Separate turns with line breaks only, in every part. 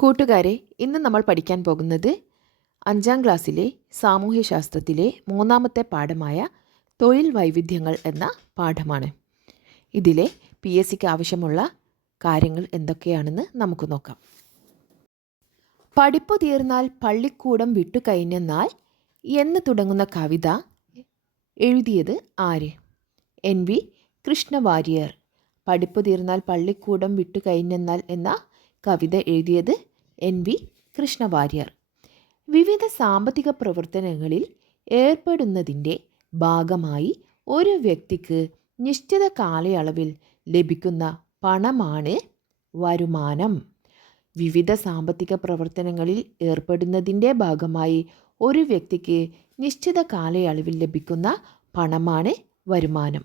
കൂട്ടുകാരെ ഇന്ന് നമ്മൾ പഠിക്കാൻ പോകുന്നത് അഞ്ചാം ക്ലാസ്സിലെ സാമൂഹ്യശാസ്ത്രത്തിലെ മൂന്നാമത്തെ പാഠമായ തൊഴിൽ വൈവിധ്യങ്ങൾ എന്ന പാഠമാണ്. ഇതിലെ പി എസ് സിക്ക് ആവശ്യമുള്ള കാര്യങ്ങൾ എന്തൊക്കെയാണെന്ന് നമുക്ക് നോക്കാം. പഠിപ്പ് തീർന്നാൽ പള്ളിക്കൂടം വിട്ടു കഴിഞ്ഞെന്നാൽ എന്ന് തുടങ്ങുന്ന കവിത എഴുതിയത് ആര്? N V Krishna Warrier. പഠിപ്പ് തീർന്നാൽ പള്ളിക്കൂടം വിട്ടു കഴിഞ്ഞെന്നാൽ എന്ന കവിത എഴുതിയത് എൻ വി കൃഷ്ണവാര്യർ. വിവിധ സാമ്പത്തിക പ്രവർത്തനങ്ങളിൽ ഏർപ്പെടുന്നതിന്റെ ഭാഗമായി ഒരു വ്യക്തിക്ക് നിശ്ചിത കാലയളവിൽ ലഭിക്കുന്ന പണമാണ് വരുമാനം. വിവിധ സാമ്പത്തിക പ്രവർത്തനങ്ങളിൽ ഏർപ്പെടുന്നതിന്റെ ഭാഗമായി ഒരു വ്യക്തിക്ക് നിശ്ചിത കാലയളവിൽ ലഭിക്കുന്ന പണമാണ് വരുമാനം.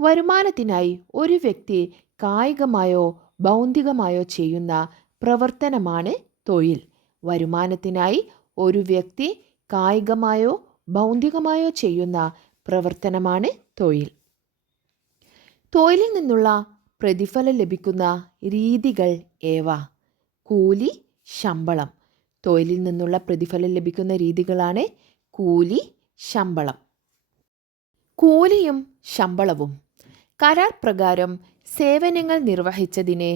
വരുമാനത്തിനായി ഒരു വ്യക്തി കായികമായോ ബൗദ്ധികമായോ ചെയ്യുന്ന പ്രവർത്തനമാണ് തൊഴിൽ. വരുമാനത്തിനായി ഒരു വ്യക്തി കായികമായോ ബൗദ്ധികമായോ ചെയ്യുന്ന പ്രവർത്തനമാണ് തൊഴിൽ. തൊഴിലിൽ നിന്നുള്ള പ്രതിഫലം ലഭിക്കുന്ന രീതികൾ ഏവ? കൂലി ശമ്പളം. തൊഴിലിൽ നിന്നുള്ള പ്രതിഫലം ലഭിക്കുന്ന രീതികളാണ് കൂലി ശമ്പളം. കൂലിയും ശമ്പളവും. കരാർ പ്രകാരം സേവനങ്ങൾ നിർവഹിച്ചതിന്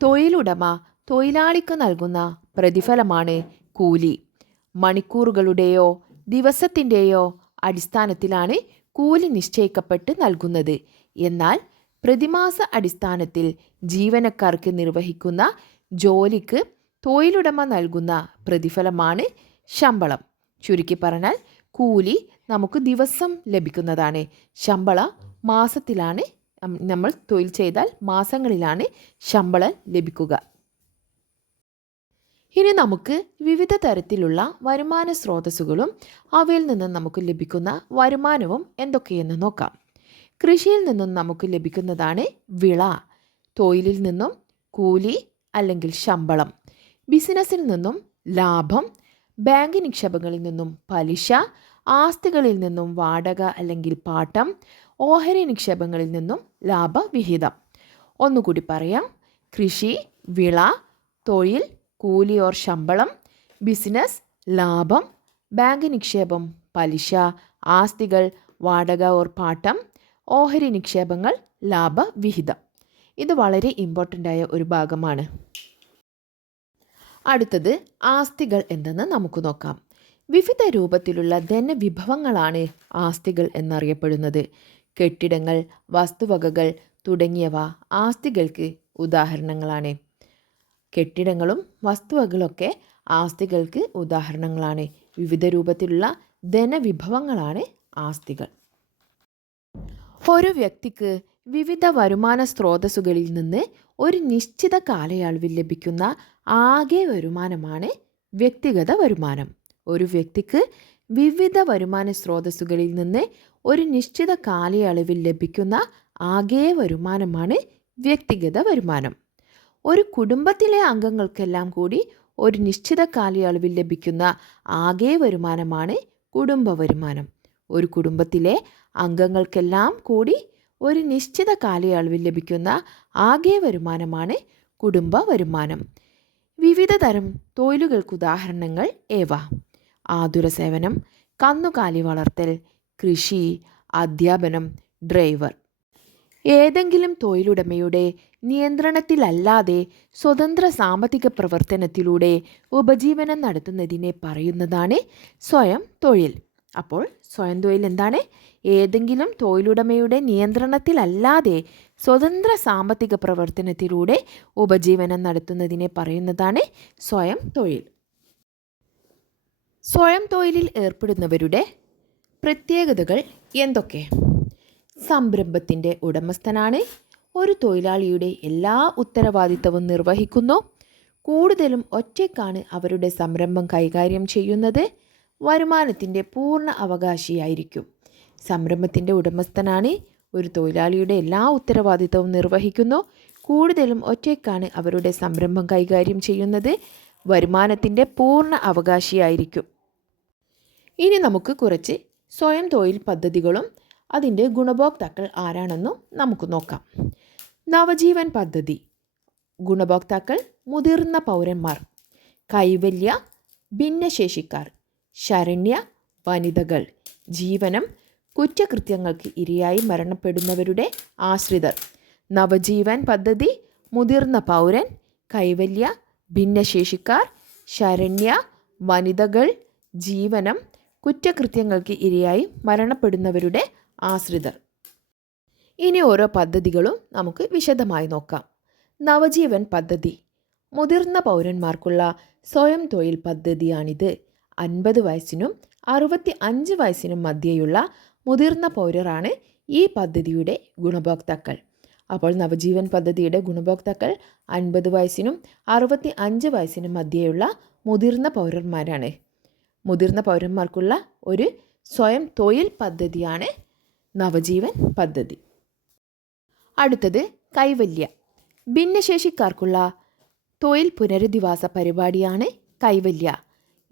തൊഴിലുടമ തൊഴിലാളിക്ക് നൽകുന്ന പ്രതിഫലമാണ് കൂലി. മണിക്കൂറുകളുടെയോ ദിവസത്തിന്റെയോ അടിസ്ഥാനത്തിലാണ് കൂലി നിശ്ചയിക്കപ്പെട്ട് നൽകുന്നത്. എന്നാൽ പ്രതിമാസ അടിസ്ഥാനത്തിൽ ജീവനക്കാർക്ക് നിർവഹിക്കുന്ന ജോലിക്ക് തൊഴിലുടമ നൽകുന്ന പ്രതിഫലമാണ് ശമ്പളം. ചുരുക്കി പറഞ്ഞാൽ കൂലി നമുക്ക് ദിവസം ലഭിക്കുന്നതാണ്. ശമ്പളം മാസത്തിലാണ് നമ്മൾ തൊഴിൽ ചെയ്താൽ മാസങ്ങളിലാണ് ശമ്പളം ലഭിക്കുക. ഇനി നമുക്ക് വിവിധ തരത്തിലുള്ള വരുമാന സ്രോതസ്സുകളും അവയിൽ നിന്ന് നമുക്ക് ലഭിക്കുന്ന വരുമാനവും എന്തൊക്കെയെന്ന് നോക്കാം. കൃഷിയിൽ നിന്നും നമുക്ക് ലഭിക്കുന്നതാണ് വിള തൊഴിലിൽ നിന്നും കൂലി അല്ലെങ്കിൽ ശമ്പളം. ബിസിനസ്സിൽ നിന്നും ലാഭം ബാങ്ക് നിക്ഷേപങ്ങളിൽ നിന്നും പലിശ ആസ്തികളിൽ നിന്നും വാടക അല്ലെങ്കിൽ പാട്ടം ഓഹരി നിക്ഷേപങ്ങളിൽ നിന്നും ലാഭവിഹിതം. ഒന്നുകൂടി പറയാം. കൃഷി വിള തൊഴിൽ കൂലി ഓർ ശമ്പളം ബിസിനസ് ലാഭം ബാങ്ക് നിക്ഷേപം പലിശ ആസ്തികൾ വാടക ഓർ പാട്ടം ഓഹരി നിക്ഷേപങ്ങൾ ലാഭവിഹിതം. ഇത് വളരെ ഇമ്പോർട്ടന്റ് ആയ ഒരു ഭാഗമാണ്. അടുത്തത് ആസ്തികൾ എന്തെന്ന് നമുക്ക് നോക്കാം. വിവിധ രൂപത്തിലുള്ള ധനവിഭവങ്ങളാണ് ആസ്തികൾ എന്നറിയപ്പെടുന്നത്. കെട്ടിടങ്ങൾ വസ്തുവകകൾ തുടങ്ങിയവ ആസ്തികൾക്ക് ഉദാഹരണങ്ങളാണ്. കെട്ടിടങ്ങളും വസ്തുവകളൊക്കെ ആസ്തികൾക്ക് ഉദാഹരണങ്ങളാണ്. വിവിധ രൂപത്തിലുള്ള ധനവിഭവങ്ങളാണ് ആസ്തികൾ. ഒരു വ്യക്തിക്ക് വിവിധ വരുമാന സ്രോതസ്സുകളിൽ നിന്ന് ഒരു നിശ്ചിത കാലയളവിൽ ലഭിക്കുന്ന ആകെ വരുമാനമാണ് വ്യക്തിഗത വരുമാനം. ഒരു വ്യക്തിക്ക് വിവിധ വരുമാന സ്രോതസ്സുകളിൽ നിന്ന് ഒരു നിശ്ചിത കാലയളവിൽ ലഭിക്കുന്ന ആകെ വരുമാനമാണ് വ്യക്തിഗത വരുമാനം. ഒരു കുടുംബത്തിലെ അംഗങ്ങൾക്കെല്ലാം കൂടി ഒരു നിശ്ചിത കാലയളവിൽ ലഭിക്കുന്ന ആകെ വരുമാനമാണ് കുടുംബ വരുമാനം. ഒരു കുടുംബത്തിലെ അംഗങ്ങൾക്കെല്ലാം കൂടി ഒരു നിശ്ചിത കാലയളവിൽ ലഭിക്കുന്ന ആകെ വരുമാനമാണ് കുടുംബ വരുമാനം. വിവിധ തരം തൊഴിലുകൾക്ക് ഉദാഹരണങ്ങൾ ഏവ? ആതുര സേവനം കന്നുകാലി വളർത്തൽ കൃഷി അധ്യാപനം ഡ്രൈവർ. ഏതെങ്കിലും തൊഴിലുടമയുടെ നിയന്ത്രണത്തിലല്ലാതെ സ്വതന്ത്ര സാമ്പത്തിക പ്രവർത്തനത്തിലൂടെ ഉപജീവനം നടത്തുന്നതിനെ പറയുന്നതാണ് സ്വയം തൊഴിൽ. അപ്പോൾ സ്വയം തൊഴിൽ എന്താണ്? ഏതെങ്കിലും തൊഴിലുടമയുടെ നിയന്ത്രണത്തിലല്ലാതെ സ്വതന്ത്ര സാമ്പത്തിക പ്രവർത്തനത്തിലൂടെ ഉപജീവനം നടത്തുന്നതിനെ പറയുന്നതാണ് സ്വയം തൊഴിൽ. സ്വയം തൊഴിലിൽ ഏർപ്പെടുന്നവരുടെ പ്രത്യേകതകൾ എന്തൊക്കെ? സംരംഭത്തിന്റെ ഉടമസ്ഥനാണ് ഒരു തൊഴിലാളിയുടെ എല്ലാ ഉത്തരവാദിത്തവും നിർവഹിക്കുന്നു. കൂടുതലും ഒറ്റയ്ക്കാണ് അവരുടെ സംരംഭം കൈകാര്യം ചെയ്യുന്നത്. വരുമാനത്തിന്റെ പൂർണ അവകാശിയായിരിക്കും. സംരംഭത്തിന്റെ ഉടമസ്ഥനാണ് ഒരു തൊഴിലാളിയുടെ എല്ലാ ഉത്തരവാദിത്തവും നിർവഹിക്കുന്നു. കൂടുതലും ഒറ്റയ്ക്കാണ് അവരുടെ സംരംഭം കൈകാര്യം ചെയ്യുന്നത്. വരുമാനത്തിന്റെ പൂർണ അവകാശിയായിരിക്കും. ഇനി നമുക്ക് കുറച്ച് സ്വയം തൊഴിൽ പദ്ധതികളും അതിന്റെ ഗുണഭോക്താക്കൾ ആരാണെന്നും നമുക്ക് നോക്കാം. നവജീവൻ പദ്ധതി. ഗുണഭോക്താക്കൾ മുതിർന്ന പൗരന്മാർ. കൈവല്യ ഭിന്നശേഷിക്കാർ. ശരണ്യ വനിതകൾ. ജീവനം കുറ്റകൃത്യങ്ങൾക്ക് ഇരയായി മരണപ്പെടുന്നവരുടെ ആശ്രിതർ. നവജീവൻ പദ്ധതി. മുതിർന്ന പൗരൻ കൈവല്യ ഭിന്നശേഷിക്കാർ. ശരണ്യ വനിതകൾ. ജീവനം കുറ്റകൃത്യങ്ങൾക്ക് ഇരയായി മരണപ്പെടുന്നവരുടെ ആശ്രിതർ. ഇനി ഓരോ പദ്ധതികളും നമുക്ക് വിശദമായി നോക്കാം. നവജീവൻ പദ്ധതി. മുതിർന്ന പൗരന്മാർക്കുള്ള സ്വയം തൊഴിൽ പദ്ധതിയാണിത്. അൻപത് വയസ്സിനും അറുപത്തി അഞ്ച് വയസ്സിനും മധ്യയുള്ള മുതിർന്ന പൗരരാണ് ഈ പദ്ധതിയുടെ ഗുണഭോക്താക്കൾ. അപ്പോൾ നവജീവൻ പദ്ധതിയുടെ ഗുണഭോക്താക്കൾ അൻപത് വയസ്സിനും അറുപത്തി അഞ്ച് വയസ്സിനും മധ്യയുള്ള മുതിർന്ന പൗരന്മാരാണ്. മുതിർന്ന പൗരന്മാർക്കുള്ള ഒരു സ്വയം തൊഴിൽ പദ്ധതിയാണ് നവജീവൻ പദ്ധതി. അടുത്തത് കൈവല്യ. ഭിന്നശേഷിക്കാർക്കുള്ള തൊഴിൽ പുനരധിവാസ പരിപാടിയാണ് കൈവല്യ.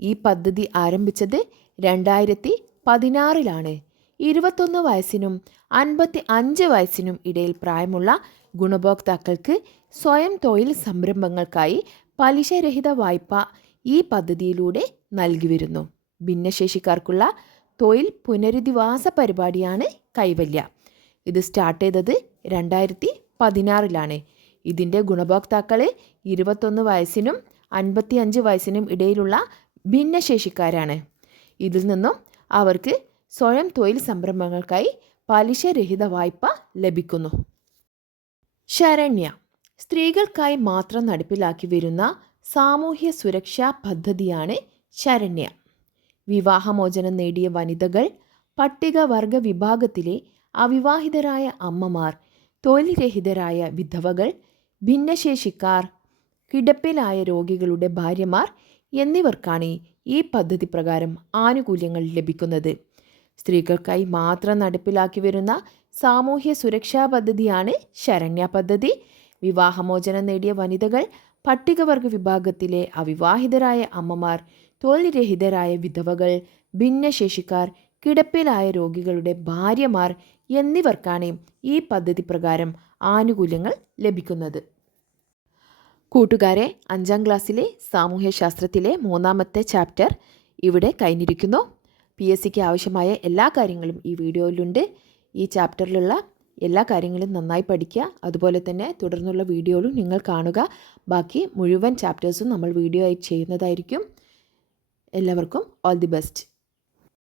ഈ പദ്ധതി ആരംഭിച്ചത് രണ്ടായിരത്തി പതിനാറിലാണ് ഇരുപത്തൊന്ന് വയസ്സിനും അൻപത്തി അഞ്ച് വയസ്സിനും ഇടയിൽ പ്രായമുള്ള ഗുണഭോക്താക്കൾക്ക് സ്വയം തൊഴിൽ സംരംഭങ്ങൾക്കായി പലിശരഹിത വായ്പ ഈ പദ്ധതിയിലൂടെ നൽകി വരുന്നു ഭിന്നശേഷിക്കാർക്കുള്ള തൊഴിൽ പുനരധിവാസ പരിപാടിയാണ് കൈവല്യ. ഇത് സ്റ്റാർട്ട് ചെയ്തത് രണ്ടായിരത്തി പതിനാറിലാണ് ഇതിന്റെ ഗുണഭോക്താക്കൾ ഇരുപത്തൊന്ന് വയസ്സിനും അൻപത്തി അഞ്ച് വയസ്സിനും ഇടയിലുള്ള ഭിന്നശേഷിക്കാരാണ്. ഇതിൽ നിന്നും അവർക്ക് സ്വയം തൊഴിൽ സംരംഭങ്ങൾക്കായി പലിശരഹിത വായ്പ ലഭിക്കുന്നു. ശരണ്യ. സ്ത്രീകൾക്കായി മാത്രം നടപ്പിലാക്കി വരുന്ന സാമൂഹ്യ സുരക്ഷാ പദ്ധതിയാണ് ശരണ്യ. വിവാഹമോചനം നേടിയ വനിതകൾ പട്ടികവർഗ വിഭാഗത്തിലെ അവിവാഹിതരായ അമ്മമാർ തൊഴിൽരഹിതരായ വിധവകൾ ഭിന്നശേഷിക്കാർ കിടപ്പിലായ രോഗികളുടെ ഭാര്യമാർ എന്നിവർക്കാണ് ഈ പദ്ധതി പ്രകാരം ആനുകൂല്യങ്ങൾ ലഭിക്കുന്നത്. സ്ത്രീകൾക്കായി മാത്രം നടപ്പിലാക്കി വരുന്ന സാമൂഹ്യ സുരക്ഷാ പദ്ധതിയാണ് ശരണ്യ പദ്ധതി. വിവാഹമോചനം നേടിയ വനിതകൾ പട്ടികവർഗ വിഭാഗത്തിലെ അവിവാഹിതരായ അമ്മമാർ തൊഴിൽ രഹിതരായ വിധവകൾ ഭിന്നശേഷിക്കാർ കിടപ്പിലായ രോഗികളുടെ ഭാര്യമാർ എന്നിവർക്കാണ് ഈ പദ്ധതി പ്രകാരം ആനുകൂല്യങ്ങൾ ലഭിക്കുന്നത്. കൂട്ടുകാരെ അഞ്ചാം ക്ലാസ്സിലെ സാമൂഹ്യശാസ്ത്രത്തിലെ മൂന്നാമത്തെ ചാപ്റ്റർ ഇവിടെ കഴിഞ്ഞിരിക്കുന്നു. പി എസ് സിക്ക് ആവശ്യമായ എല്ലാ കാര്യങ്ങളും ഈ വീഡിയോയിലുണ്ട്. ഈ ചാപ്റ്ററിലുള്ള എല്ലാ കാര്യങ്ങളും നന്നായി പഠിക്കുക. അതുപോലെ തന്നെ തുടർന്നുള്ള വീഡിയോകളും നിങ്ങൾ കാണുക. ബാക്കി മുഴുവൻ ചാപ്റ്റേഴ്സും നമ്മൾ വീഡിയോ ആയി ചെയ്യുന്നതായിരിക്കും. എല്ലാവർക്കും ഓൾ ദി ബെസ്റ്റ്